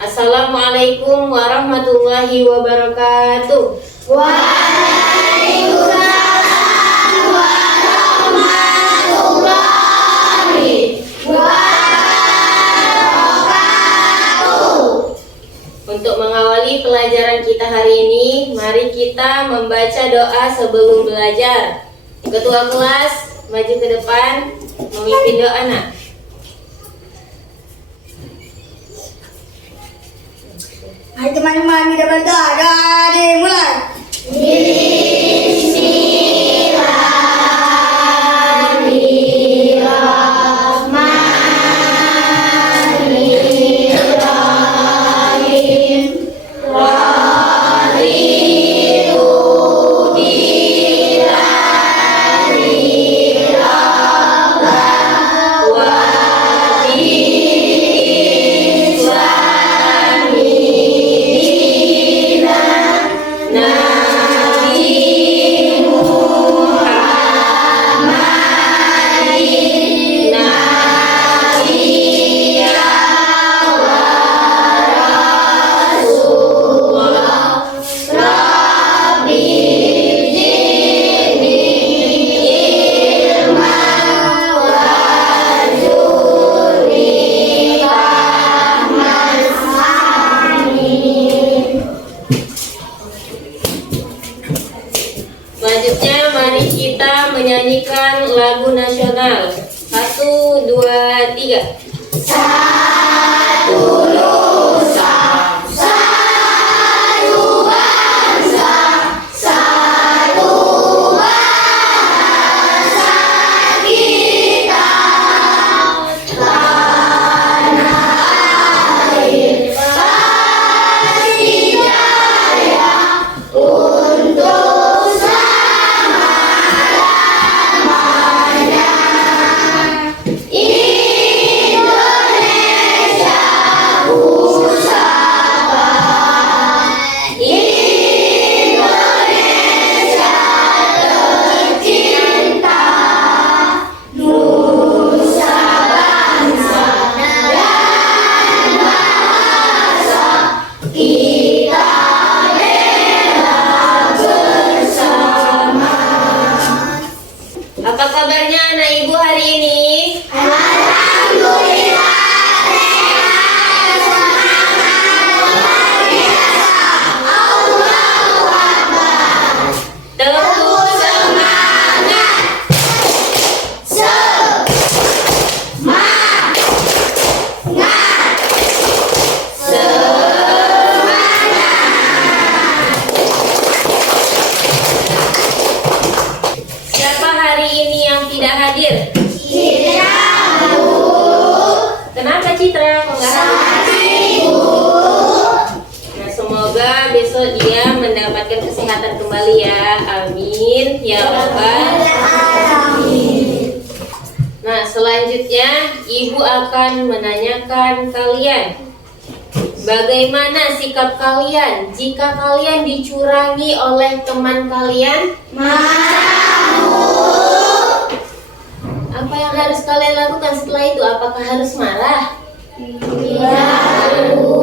Assalamualaikum warahmatullahi wabarakatuh. Waalaikumsalam warahmatullahi wabarakatuh. Untuk mengawali pelajaran kita hari ini, mari kita membaca doa sebelum belajar. Ketua kelas maju ke depan memimpin doa, nak. Hai teman-teman, kita berdoa. Doa dimulai. Selanjutnya mari kita menyanyikan lagu nasional. 1, 2, 3. Satu nusa, satu bangsa, satu bahasa kita. Tanah air kasih jaya untuk selama-lamanya. Indonesia pusaka, Indonesia tercinta, nusa bangsa dan bahasa kita bela bersama. Apa kabarnya anak ibu hari ini? Alhamdulillah sehat, semangat, luar biasa. Allahu Akbar. Tepuk Semangat, semangat, Siapa hari ini yang tidak hadir? tidak Bu, Kenapa Citra? Kok nggak hadir? Bu. Nah, semoga besok dia mendapatkan kesehatan kembali ya. Amin ya rabbal. Nah, selanjutnya ibu akan menanyakan kalian, bagaimana sikap kalian jika kalian dicurangi oleh teman kalian? Apa yang harus kalian lakukan setelah itu? Apakah harus marah?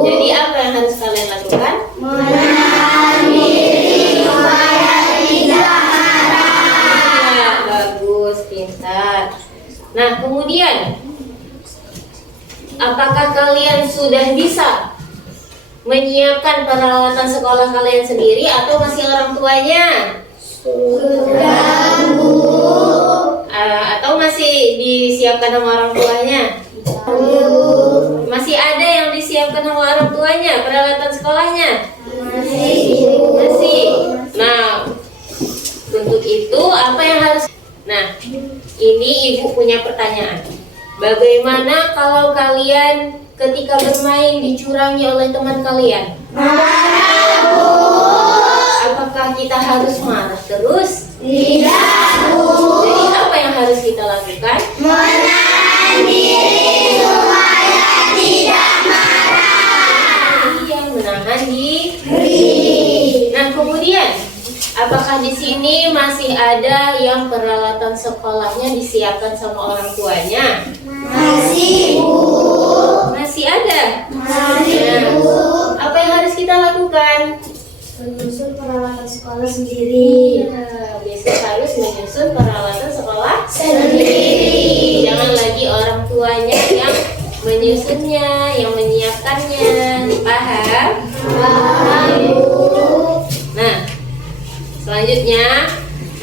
Jadi apa yang harus kalian lakukan? Menahan diri supaya tidak marah. Ya, bagus, pintar. Nah, kemudian apakah kalian sudah bisa menyiapkan peralatan sekolah kalian sendiri atau masih orang tuanya? Sudah Bu. Atau masih disiapkan sama orang tuanya? Masih ada yang disiapkan sama orang tuanya peralatan sekolahnya? Masih. Nah, untuk itu apa yang harus? Nah, ini ibu punya pertanyaan. Bagaimana kalau kalian ketika bermain dicurangi oleh teman kalian? Marah Bu. Apakah kita harus marah terus? Tidak Bu. Jadi apa yang harus kita lakukan? Menahan diri supaya tidak marah. Iya, menahan Diri. Nah, kemudian apakah di sini masih ada yang peralatan sekolahnya disiapkan sama orang tuanya? Masih Bu. Masih ada. Masih Nah, Bu. sendiri. Besok harus menyusun peralatan sekolah Sendiri. Jangan lagi orang tuanya yang menyusunnya, yang menyiapkannya. Paham? Paham, Bu. Nah, selanjutnya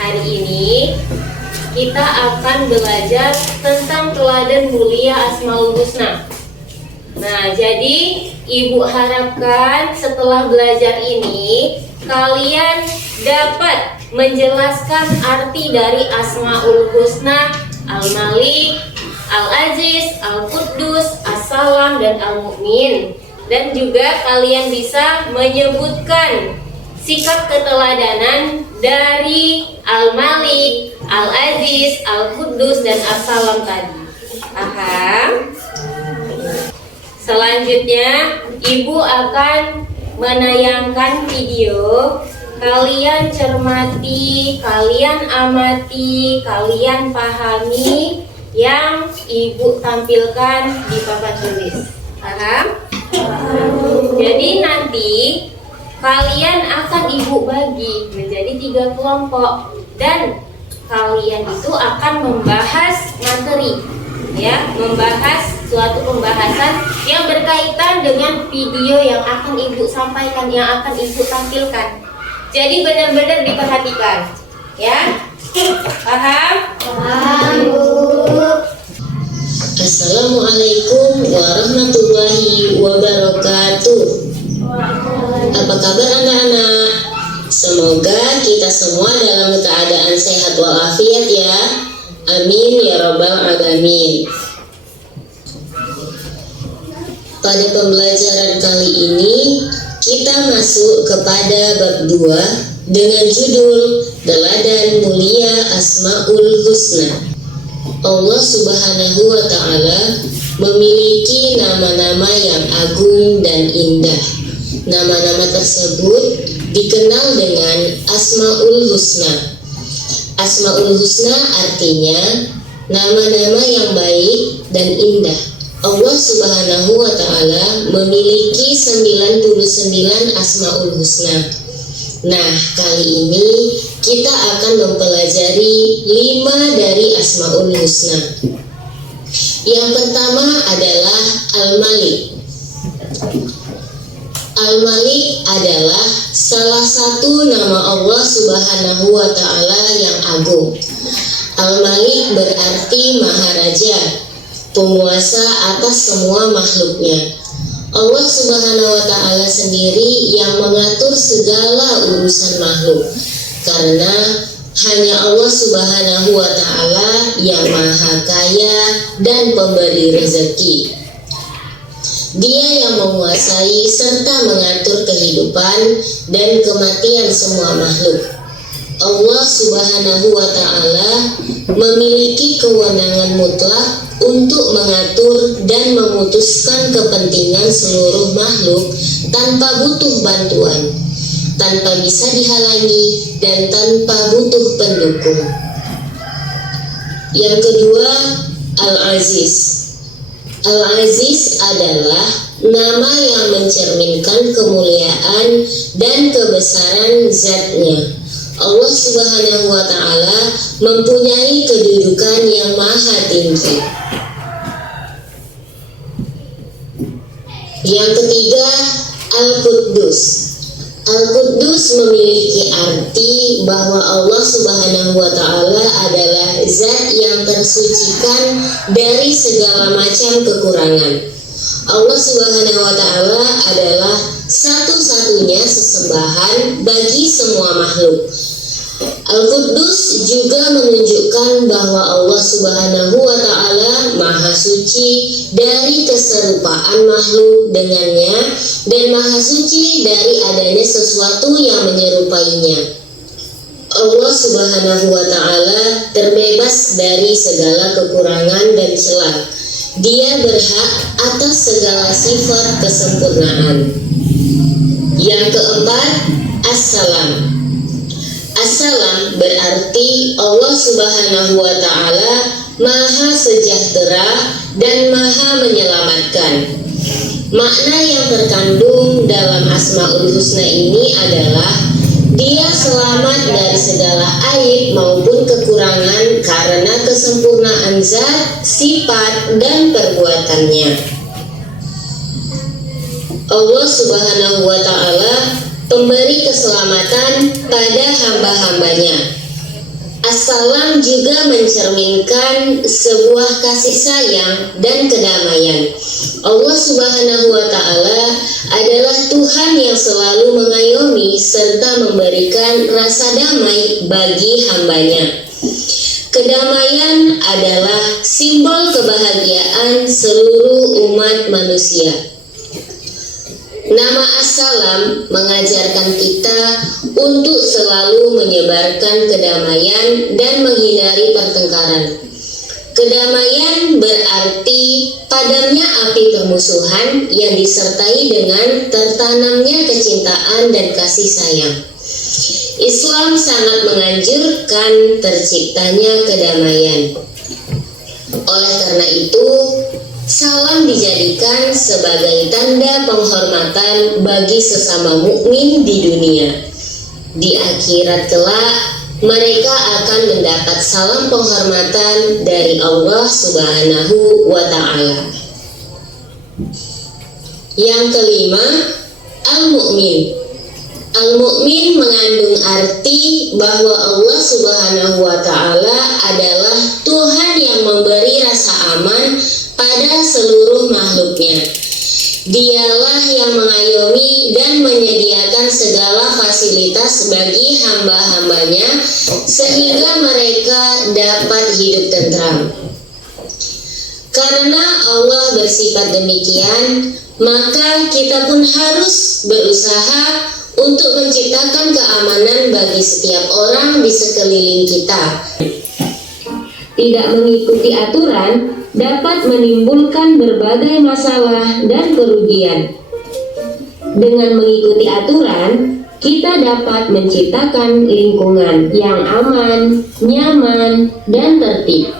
hari ini kita akan belajar tentang teladan mulia Asmaul Husna. Nah, jadi Ibu harapkan setelah belajar ini kalian dapat menjelaskan arti dari Asmaul Husna, Al-Malik, Al-Aziz, Al-Quddus, As-Salam, dan Al-Mu'min. Dan juga kalian bisa menyebutkan sikap keteladanan dari Al-Malik, Al-Aziz, Al-Quddus, dan As-Salam tadi. Paham? Selanjutnya, Ibu akan menayangkan video. Kalian cermati, kalian amati, kalian pahami yang Ibu tampilkan di papan tulis. Paham? Jadi nanti kalian akan Ibu bagi menjadi 3 kelompok dan kalian itu akan membahas materi, ya, membahas suatu pembahasan yang berkaitan dengan video yang akan Ibu sampaikan, yang akan Ibu tampilkan. Jadi benar-benar diperhatikan, ya. Paham? Paham, Bu. Assalamualaikum warahmatullahi wabarakatuh. Apa kabar anak-anak? Semoga kita semua dalam keadaan sehat walafiat ya. Amin ya rabbal alamin. Pada pembelajaran kali ini kita masuk kepada bab 2 dengan judul Teladan Mulia Asmaul Husna. Allah Subhanahu wa Ta'ala memiliki nama-nama yang agung dan indah. Nama-nama tersebut dikenal dengan Asmaul Husna. Asmaul Husna artinya nama-nama yang baik dan indah. Allah Subhanahu wa Ta'ala memiliki 99 Asmaul Husna. Nah, kali ini kita akan mempelajari 5 dari Asmaul Husna. Yang pertama adalah Al-Malik. Al-Malik adalah salah satu nama Allah Subhanahu wa Ta'ala yang agung. Al-Malik berarti Maharaja, penguasa atas semua makhluknya. Allah Subhanahu wa Ta'ala sendiri yang mengatur segala urusan makhluk, karena hanya Allah Subhanahu wa Ta'ala yang maha kaya dan pemberi rezeki. Dia yang menguasai serta mengatur kehidupan dan kematian semua makhluk. Allah Subhanahu wa Ta'ala memiliki kewenangan mutlak untuk mengatur dan memutuskan kepentingan seluruh makhluk tanpa butuh bantuan, tanpa bisa dihalangi, dan tanpa butuh pendukung. Yang kedua, Al-Aziz. Al-Aziz adalah nama yang mencerminkan kemuliaan dan kebesaran zatnya. Allah Subhanahu wa Ta'ala mempunyai kedudukan yang maha tinggi. Yang ketiga, Al-Quddus. Al-Quddus memiliki arti bahwa Allah Subhanahu wa Ta'ala adalah zat yang tersucikan dari segala macam kekurangan. Allah Subhanahu wa Ta'ala adalah satu-satunya sesembahan bagi semua makhluk. Al-Quddus juga menunjukkan bahwa Allah Subhanahu wa Ta'ala maha suci dari keserupaan makhluk dengannya dan maha suci dari adanya sesuatu yang menyerupainya. Allah Subhanahu wa Ta'ala terbebas dari segala kekurangan dan celah. Dia berhak atas segala sifat kesempurnaan. Yang keempat, As-Salam. As-Salam berarti Allah Subhanahu wa Ta'ala maha sejahtera dan maha menyelamatkan. Makna yang terkandung dalam Asmaul Husna ini adalah Dia selamat dari segala aib maupun kekurangan karena kesempurnaan zat, sifat, dan perbuatannya. Allah Subhanahu wa Ta'ala pemberi keselamatan pada hamba-hambanya. As-salam juga mencerminkan sebuah kasih sayang dan kedamaian. Allah Subhanahu wa Ta'ala adalah Tuhan yang selalu mengayomi serta memberikan rasa damai bagi hambanya. Kedamaian adalah simbol kebahagiaan seluruh umat manusia. Nama As-salam mengajarkan kita untuk selalu menyebarkan kedamaian dan menghindari pertengkaran. Kedamaian berarti padamnya api permusuhan yang disertai dengan tertanamnya kecintaan dan kasih sayang. Islam sangat menganjurkan terciptanya kedamaian. Oleh karena itu, salam dijadikan sebagai tanda penghormatan bagi sesama mukmin di dunia. Di akhirat kelak, mereka akan mendapat salam penghormatan dari Allah Subhanahu wa Ta'ala. Yang kelima, al-mu'min. Al-mu'min mengandung arti bahwa Allah Subhanahu wa Ta'ala adalah Tuhan yang memberi rasa aman pada seluruh makhluknya. Dialah yang mengayomi dan menyediakan segala fasilitas bagi hamba-hambanya sehingga mereka dapat hidup tentram. Karena Allah bersifat demikian, maka kita pun harus berusaha untuk menciptakan keamanan bagi setiap orang di sekeliling kita. Tidak mengikuti aturan dapat menimbulkan berbagai masalah dan kerugian. Dengan mengikuti aturan, kita dapat menciptakan lingkungan yang aman, nyaman, dan tertib.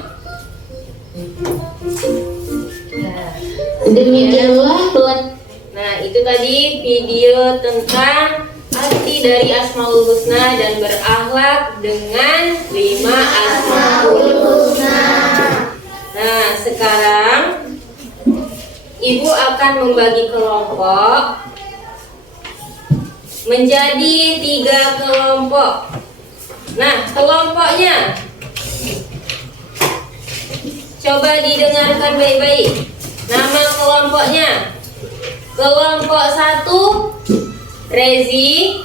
Demikianlah Nah, itu tadi video tentang arti dari Asmaul Husna dan berakhlak dengan 5 Asmaul Husna. Nah, sekarang Ibu akan membagi kelompok menjadi 3 kelompok. Nah, kelompoknya coba didengarkan baik-baik. Nama kelompoknya: kelompok 1 Rezi,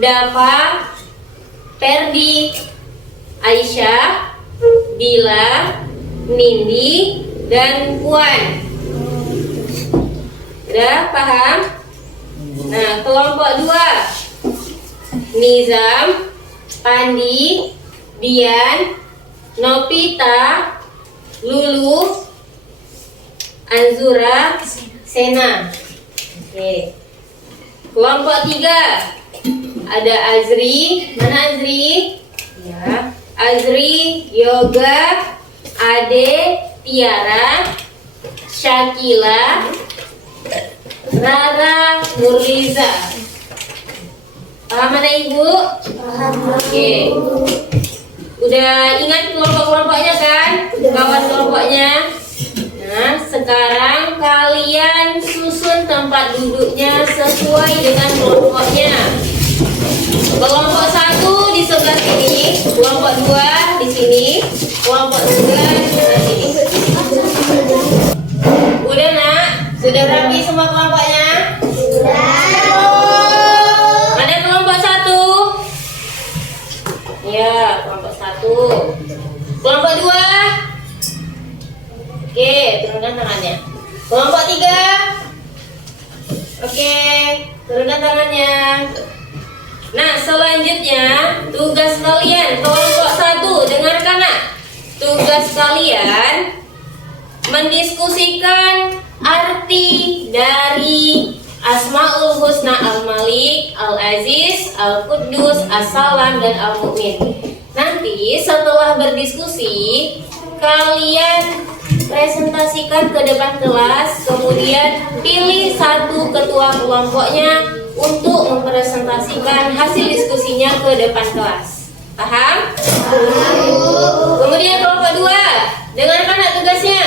Dafa, Ferdi, Aisyah, Bila, Nindi, dan Puan. Udah paham? Nah, kelompok 2 Nizam, Pandi, Dian, Nopita, Lulu, Anzura, Sena. Oke. Kelompok 3 ada Azri. Mana Azri? Ya. Azri, Yoga, Ade, Tiara, Syakila, Rara, Nurliza. Paham mana Ibu? Paham. Oke. Udah ingat kelompok-kelompoknya kan? Kawan kelompoknya. Nah, sekarang kalian susun tempat duduknya sesuai dengan kelompoknya. Kelompok 1 di sebelah sini, kelompok 2 di sini, kelompok 3 di sebelah sini. Udah nak? Sudah rapi semua kelompoknya? Sudah. Mana kelompok 1? Ya, kelompok 1. Kelompok 2? Oke, turunkan tangannya. Kelompok 3? Oke, turunkan tangannya. Nah, selanjutnya tugas kalian kelompok 1, dengarkan nak. Tugas kalian mendiskusikan arti dari Asmaul Husna Al-Malik, Al-Aziz, Al-Quddus, As-Salam, dan Al-Mu'min. Nanti setelah berdiskusi, kalian presentasikan ke depan kelas, kemudian pilih satu ketua kelompoknya untuk mempresentasikan hasil diskusinya ke depan kelas. Paham? Kemudian kelompok 2, dengarkan tugasnya.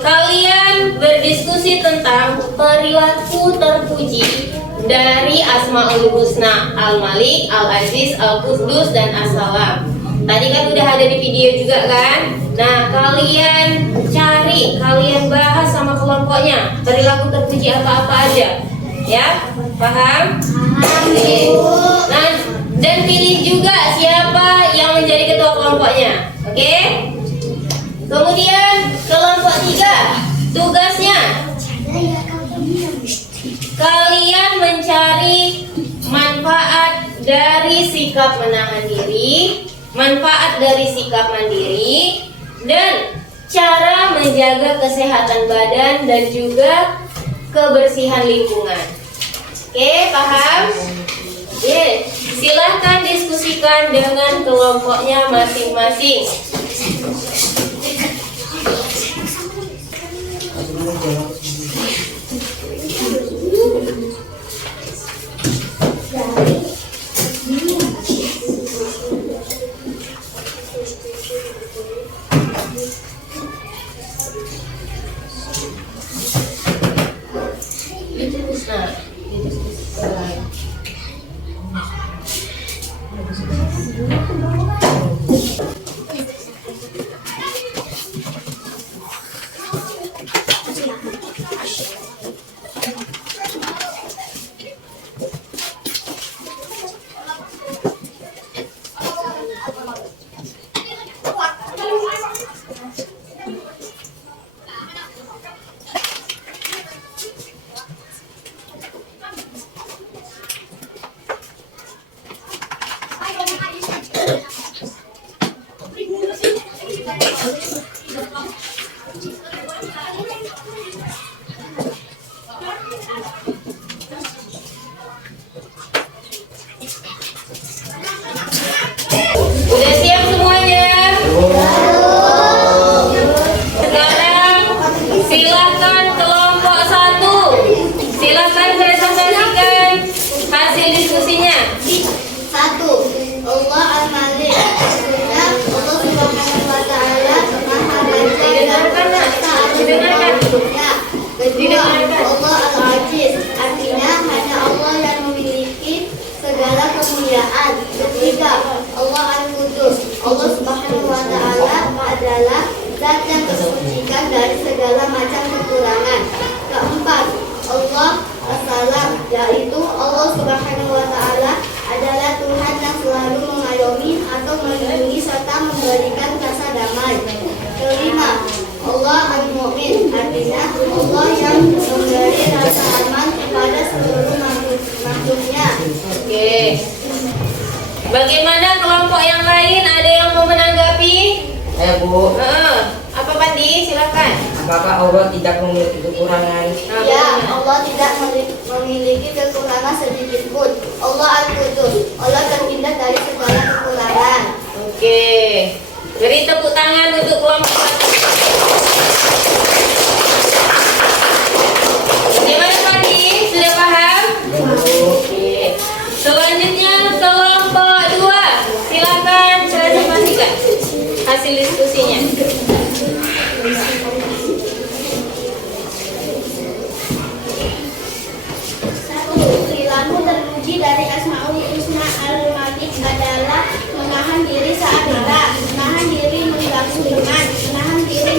Kalian berdiskusi tentang perilaku terpuji dari Asmaul Husna, Al-Malik, Al-Aziz, Al-Quddus, dan As-Salam. Tadi kan udah ada di video juga kan? Nah, kalian cari, kalian bahas sama kelompoknya perilaku terpuji apa-apa aja. Ya, paham? Oke. Nah, dan pilih juga siapa yang menjadi ketua kelompoknya. Oke? Kemudian kelompok 3, tugasnya kalian mencari manfaat dari sikap menahan diri, manfaat dari sikap mandiri, dan cara menjaga kesehatan badan dan juga kebersihan lingkungan. Oke, paham? Oke, silahkan diskusikan dengan kelompoknya masing-masing. Udah siap semuanya? Sekarang silahkan kelompok 1, silahkan presentasikan hasil diskusinya. 1. Allah Al-Malik. Sunnah Allah Subhanahu wa Ta'ala Maha Baca dan Berkuasa. Didengarkan. Kedua, Allah Al-Aziz. Artinya hanya Allah yang memiliki segala kemuliaan. Ketiga, Allah Al-Quddus. Allah Subhanahu wa Ta'ala adalah zat yang tersucikan dari segala macam kekurangan. Keempat, Allah As-Salam, yaitu Allah Subhanahu wa Ta'ala adalah Tuhan yang selalu mengayomi atau melindungi serta memberikan rasa damai. Kelima, Allah Al-Mu'min, artinya Allah yang memberi rasa aman kepada seluruh makhluknya. Oke. Bagaimana kelompok yang lain? Ada yang mau menanggapi? Bu, Apa Pandi? Silakan. apakah Allah tidak memiliki kekurangan? Ya, Allah tidak memiliki kekurangan sedikit pun. Allah Al-Quddus, Allah terhindar dari segala kekurangan. Oke. Beri tepuk tangan untuk kelompok 1. Gimana Pandi? Sudah paham? Oke. Selanjutnya kelompok 2. Silakan presentasikan hasil diskusinya. Perilaku terpuji dari Asmaul Husna Al-Malik adalah menahan diri saat marah, menahan diri mengganggu teman, menahan diri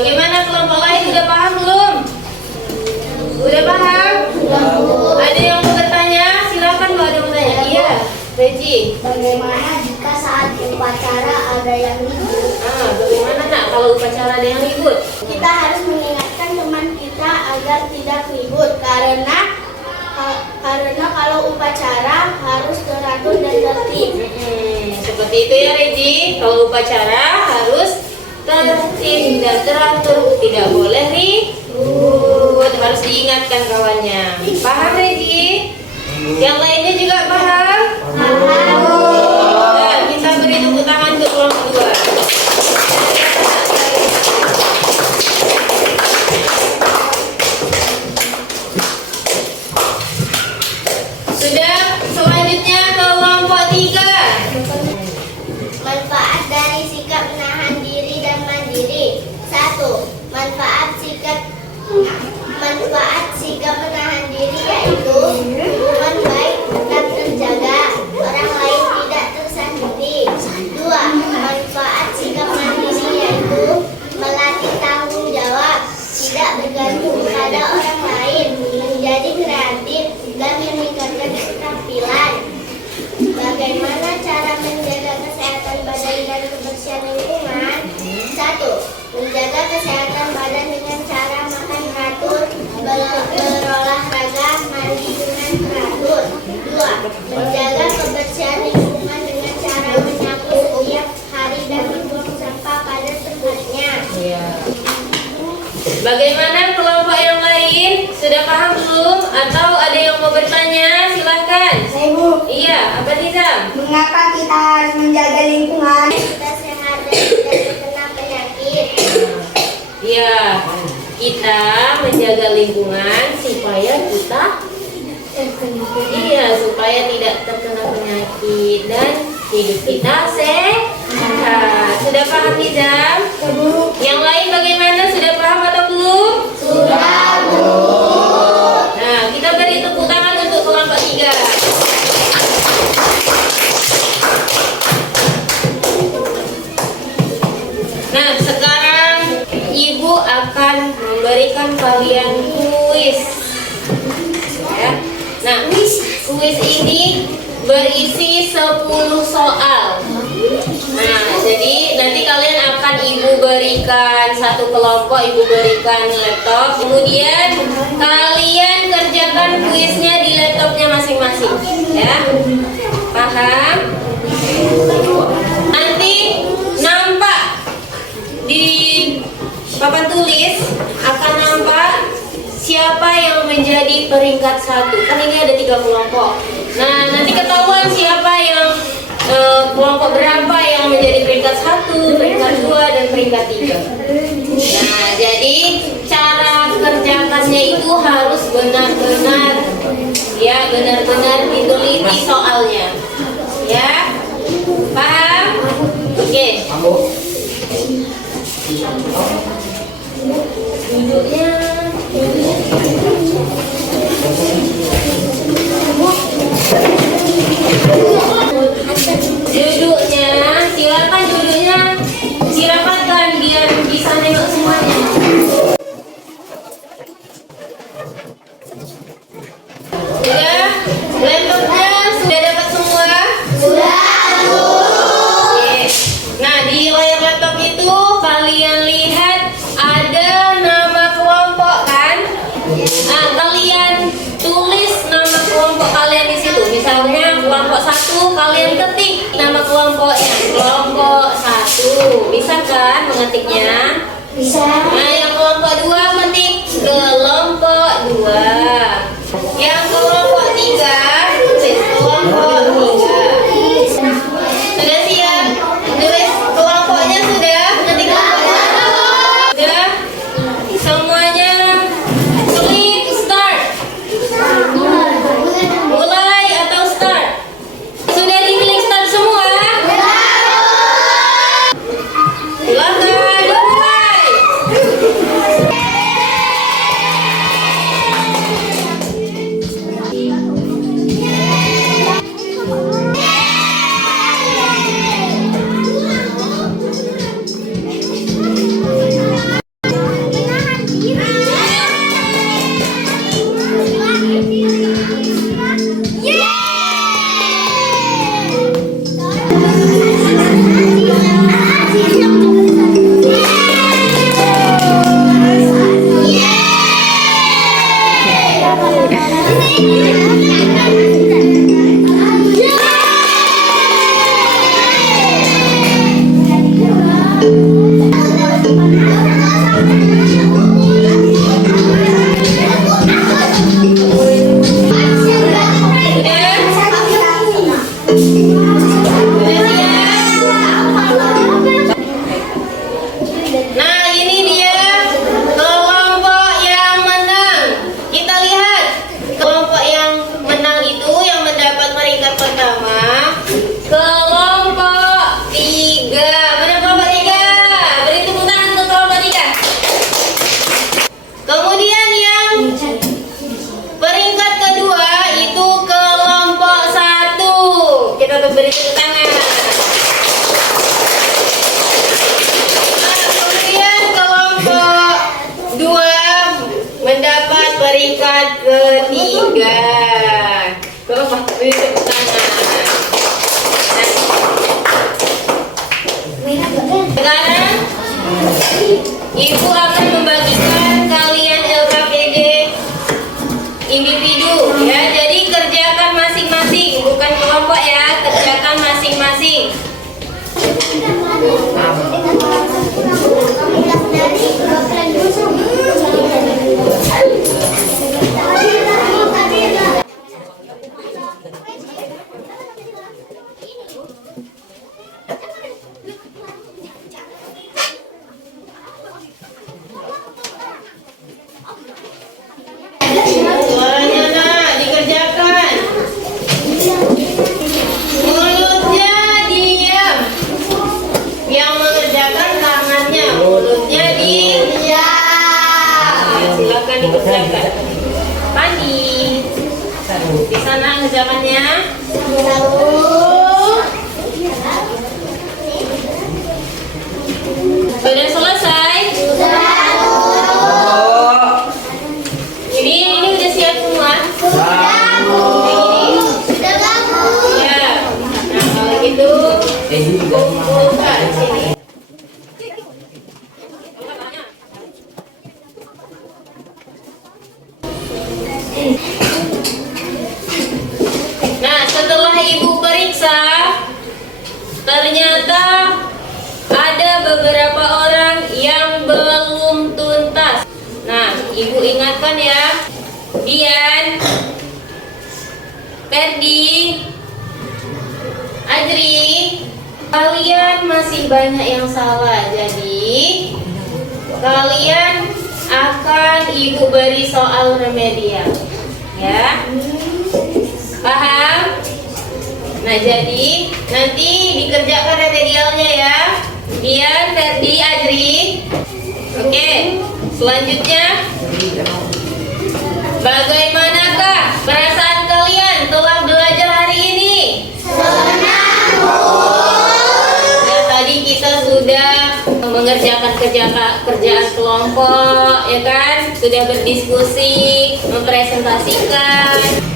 Bagaimana kelompok lain, sudah paham belum? Udah paham? Ada yang mau bertanya? Silakan kalau ada yang mau tanya. Iya, Reji. Bagaimana jika saat upacara ada yang ribut? Bagaimana nak kalau upacara ada yang ribut? Kita harus mengingatkan teman kita agar tidak ribut karena kalau upacara harus teratur dan tertib. Seperti itu ya Reji. Kalau upacara harus tertib dan teratur, tidak boleh ribut. Harus diingatkan kawannya. Paham Reji? Yang lainnya juga paham? Paham. Nah, kita beri tepuk tangan untuk kelompok 2. Sudah, selanjutnya kelompok 3. Manfaat dari sikap menahan diri dan mandiri. 1. Manfaat sikap menahan diri yaitu hubungan baik tetap terjaga, orang lain tidak tersakiti. 2. Manfaat sikap mandiri yaitu melatih tanggung jawab, tidak bergantung pada orang lain, menjadi kreatif dan meningkatkan keterampilan. Bagaimana cara menjaga kesehatan badan dan kebersihan lingkungan? 1. Menjaga kesehatan badan dengan cara makan teratur, berolahraga, mandi dengan teratur. 2. Menjaga kebersihan lingkungan dengan cara menyapu setiap hari dan membuang sampah pada tempatnya. Bagaimana kelompok yang lain? Sudah paham belum? Atau ada yang mau bertanya? Silakan. Ibu, Iya, apa Nizam? mengapa kita harus menjaga lingkungan? Kita sehat dan tidak terkena penyakit. Iya, kita menjaga lingkungan supaya kita supaya tidak terkena penyakit dan hidup kita sehat. Sudah paham Nizam? Yang lain bagaimana? Sudah paham atau belum? Sudah, Bu. Nah, kita beri tepuk tangan untuk kelompok 3. Nah, sekarang Ibu akan memberikan kalian kuis. Ya. Nah, kuis ini berisi 10 soal. Nah, jadi nanti kalian akan Ibu berikan satu kelompok, Ibu berikan laptop. Kemudian kalian kerjakan kuisnya di laptopnya masing-masing. Ya, paham? Nanti nampak di papan tulis akan nampak siapa yang menjadi peringkat 1. Kan ini ada 3 kelompok. Nah, nanti ketahuan siapa yang kelompok berapa yang menjadi peringkat 1, peringkat 2, dan peringkat 3. Nah, jadi cara kerjakannya itu harus benar-benar diteliti soalnya. Ya, paham? Oke. Duduknya. Duduknya, silakan duduknya dirapatkan biar bisa nengok semuanya. Sudah? Laptopnya sudah dapat semua? Sudah, Bu. Oke. Nah, di layar laptop itu kalian lihat ada nama kelompok kan? Nah, kalian tulis nama kelompok kalian di situ. Misalnya kelompok 1, kalian ketik nama kelompoknya. Kelompok 1. Bisa kan mengetiknya? Bisa. Nah, yang kelompok 2 ketik kelompok 2. Yang kelompok 3 tulis kelompok 3. Sudah siap? Tulis kelompoknya sudah? Ketik kelompoknya? Sudah? Semuanya klik start. Mulai atau start? Sudah diklik start semua? Silakan dimulai. Mana kerjakannya? Sudah selesai? Ini udah siap semua? Sudah bagus. Ya. Nah, kalau gitu kumpulkan di sini. Nah, setelah ibu periksa, ternyata ada beberapa orang yang belum tuntas. Nah, ibu ingatkan ya, Dian, Ferdi, Adri, kalian masih banyak yang salah. Jadi kalian akan ibu beri soal remedial, ya. Paham? Nah, jadi nanti dikerjakan remedialnya ya, Dian, Ferdi, Adri. Oke, selanjutnya, bagaimanakah perasaan kalian telah belajar hari ini? Nah, tadi kita sudah mengerjakan kerjaan kelompok, ya kan? Sudah berdiskusi, mempresentasikan.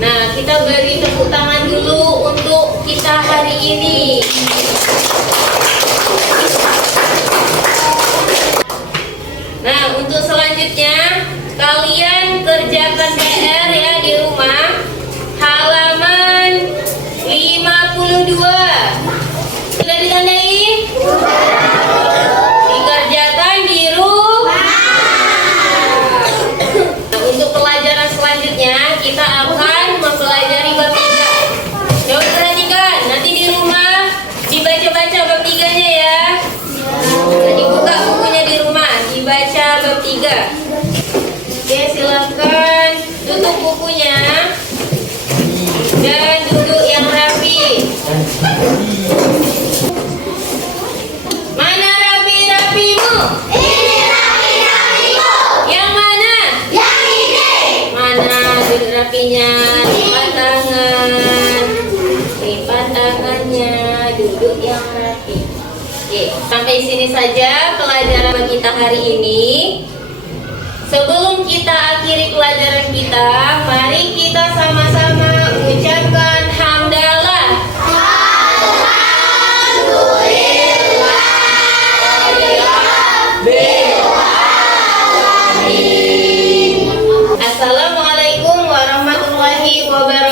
Nah, kita beri tepuk tangan dulu untuk kita hari ini. Nah, untuk selanjutnya kalian kerjakan PR ya di rumah, halaman 52. Sudah ditandai? Dikerjakan di rumah. Nah, untuk pelajaran selanjutnya kita akan mempelajari bab 3. Coba perhatikan, nanti di rumah dibaca-baca bab 3-nya ya. Nah, dibuka bukunya di rumah, dibaca bab 3. Oke, silakan tutup bukunya dan duduk yang rapi. Mana rapi-rapimu? Ini rapi-rapiku. Yang mana? Yang ini. Mana duduk rapinya? Lipat tangan. Lipat tangannya, duduk yang rapi. Oke, sampai sini saja pelajaran kita hari ini. Sebelum kita akhiri pelajaran kita, mari kita sama-sama ucapkan hamdalah. Assalamualaikum warahmatullahi wabarakatuh.